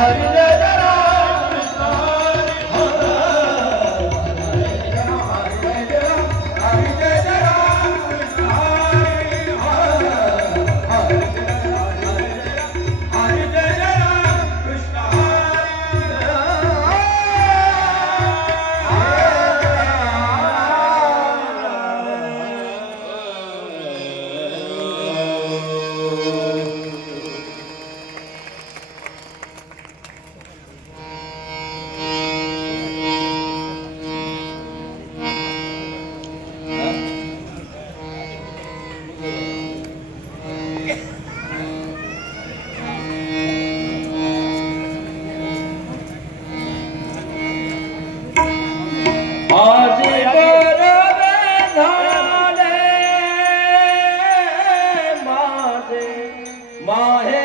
Hare まへ